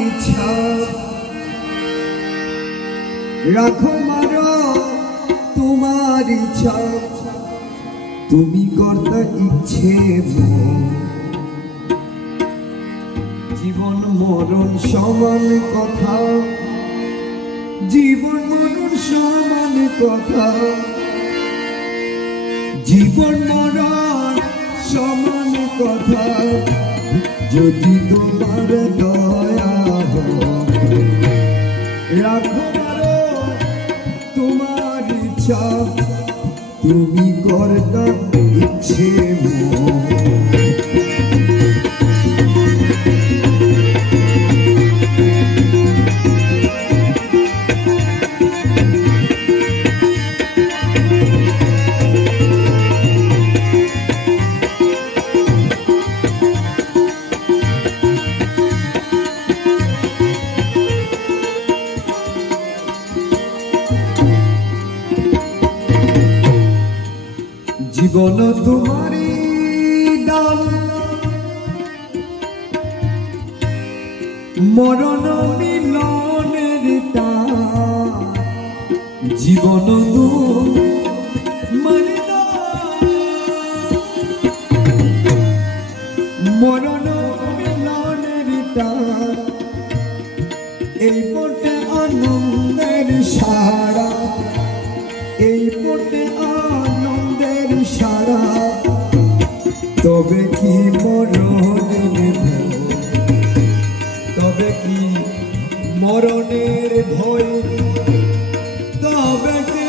ইচ্ছা রাখো মারো তোমার ইচ্ছা তুমি কর্তা ইচ্ছে জীবন মরণ সমান কথা জীবন মরণ সমান কথা জীবন মরণ সমান কথা যদি তোমার দয়া রাখো মারো তোমার ইচ্ছা তুমি কর্তা ইচ্ছে জীবন তোমারি দান মরণ মিলনের টান জীবন তোমারি দান মরণ মিলনের টান এই পথে আনন্দের সারা এই পথে আনন্দের সারা তবে কি মরণের তবে কি মরণের ভয় তবে কি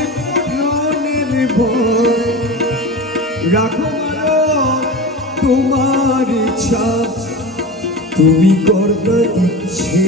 মরণের ভয় রাখো মারো তোমার ইচ্ছা তুমি করবে ইচ্ছে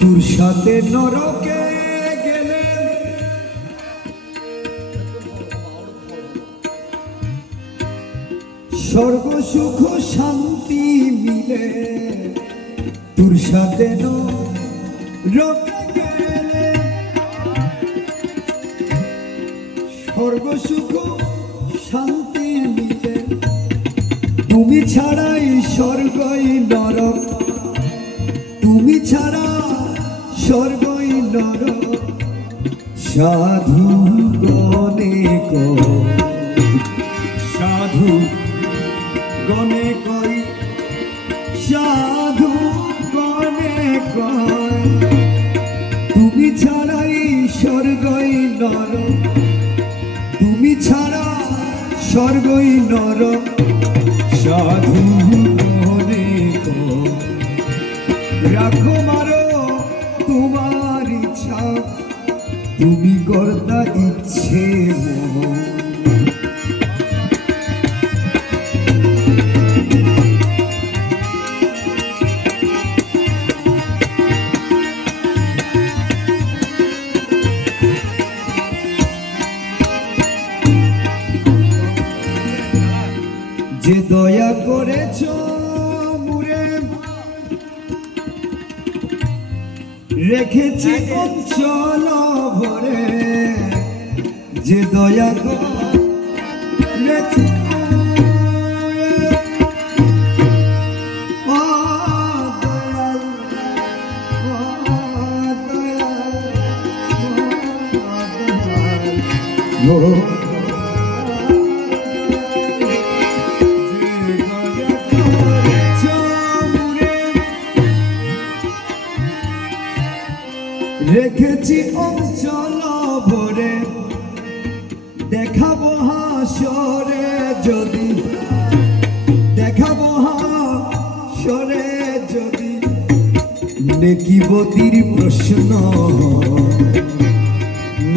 তোর সাথে নরকে গেলে স্বর্গ সুখ শান্তি মিলে তোর সাথে নরকে গেলে স্বর্গ সুখ শান্তি মিলে তুমি ছাড়াই স্বর্গই নরক তুমি ছাড়া স্বর্গই নরক সাধু গণে সাধু গণে কই সাধু গণে কয় তুমি ছাড়াই স্বর্গই নরক তুমি ছাড়া স্বর্গই নরক সাধু গণে কয় রাখো মারো তোমার ইচ্ছা তুমি কর্তা ইচ্ছে যে দয়া করেছ মুরে রেখেছি অঞ্চল ভরে যে দয়া করেছি রেখেছি অঞ্চল ভরে দেখাবো হাসরে যদি দেখাবো হাসরে যদি নেকি বদির প্রশ্ন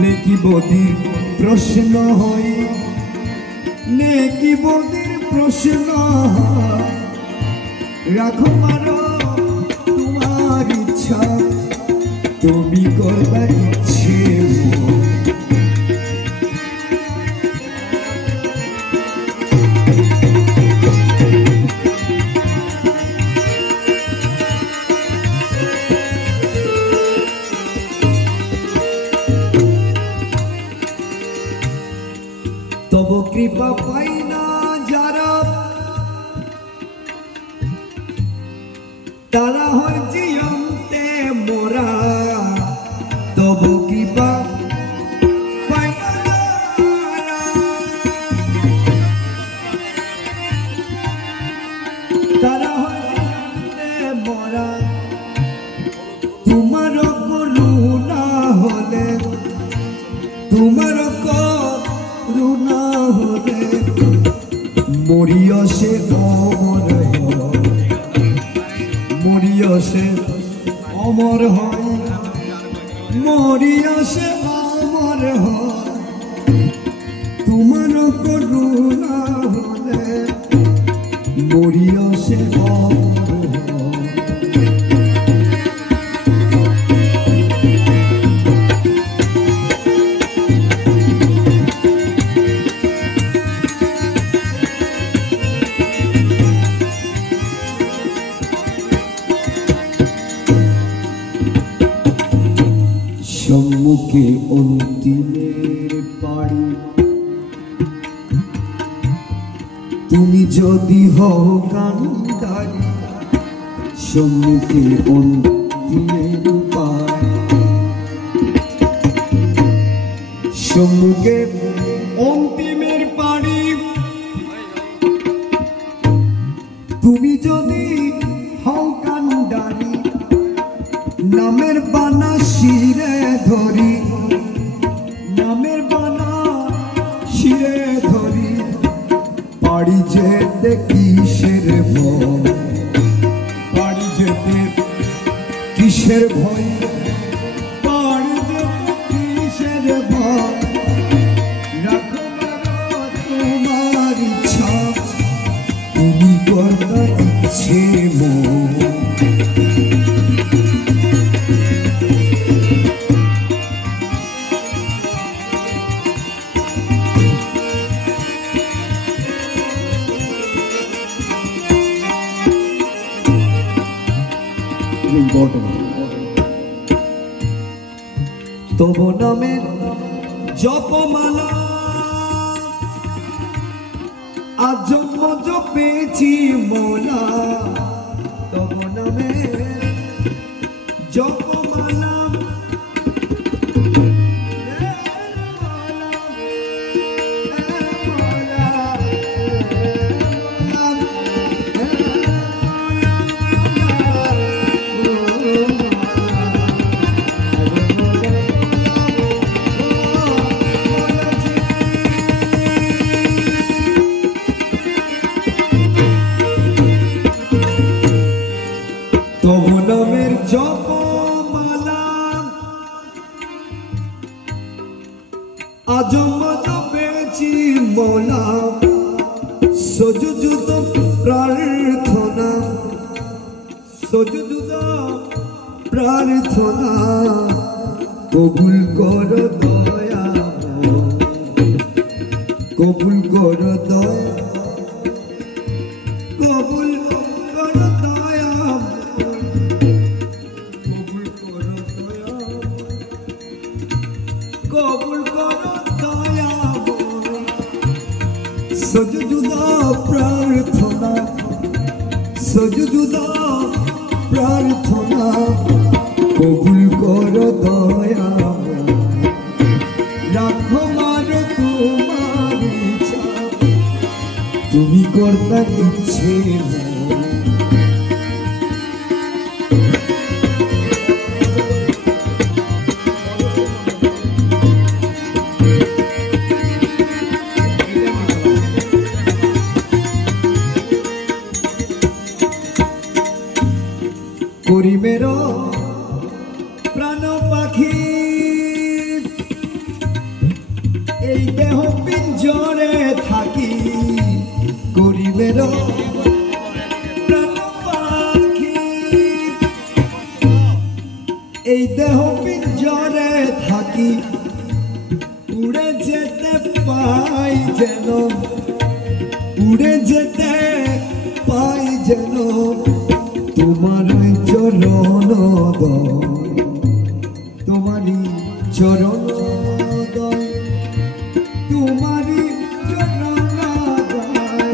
নেকি বদির প্রশ্ন হই নেকি বদির প্রশ্ন রাখো মারো তোমার ইচ্ছা তুমি করবার ইচ্ছে মোর। তব কৃপা পাই না যারা তারা হয় জিয়ন্তে মোরা। তব কৃপা পাই না যারা তারা হয় জিয়ন্তে মোরা। তোমার করুণা হলে তোমার করুণা হলে মরিয় সে অমর হয়, মরিয় সে অমর হয়, মরিয় সে অমর হয়। তোমার করুণা হলে মরিয় সে অমর হয়। সম্মুখে অন্তিমের পাড়ি তুমি যদি হও কান্ডারি। সম্মুখে অন্তিমের পাড়ি সম্মুখে অন্তিমের পাড়ি তুমি যদি হও কান্ডারি। নামের বানা শিরে ধরি, নামের বানা শিরে ধরি। পাড়ি যেতে কিসের ভয়, পাড়ি যেতে কিসের ভয়, পাড়ি যেতে কিসের ভয়। রাখো তোমার ইচ্ছা তুমি করবার ইচ্ছে মোর। তব নামের জপমালা আজ জন্ম জপেছি মোলা। তব নামের জপমালা তব নামের জপমালা আজম জপেছি মোলা। সজুজুত প্রার্থনা, সজুজুত প্রার্থনা কবুল কর দয়া, কবুল কর দয়া, কবুল কর দয়া, কবুল কর দয়া, কবুল কর দয়া। সজুজুদা প্রার্থনা, সজুজুদা প্রার্থনা কবুল কর দয়া। রাখো মার তোমার ইচ্ছা তুমি করতে ইচ্ছে করিমের প্রাণ পাখি এই দেহ পিঞ্জরে থাকি। করিমের প্রাণ পাখি এই দেহ থাকি উড়ে যেতে পাই যেন, উড়ে যেতে পাই যেন তোমার চরণ দয়, তোমারই চরণ দয়, তোমারই চরণ দয়।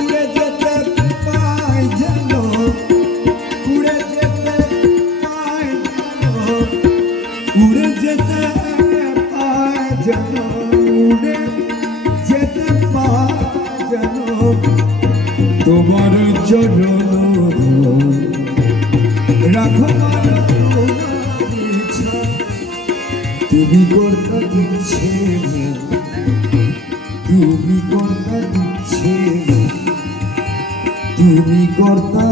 উড়ে যেতে পাই যেন, উড়ে যেতে পাই যেন, উড়ে যেতে পাই যেন, উড়ে যেতে পাই যেন তোমার চরণ রাখো ইচ্ছা, তুমি কর্তা দিচ্ছে, তুমি কর্তা দিচ্ছে, তুমি কর্তা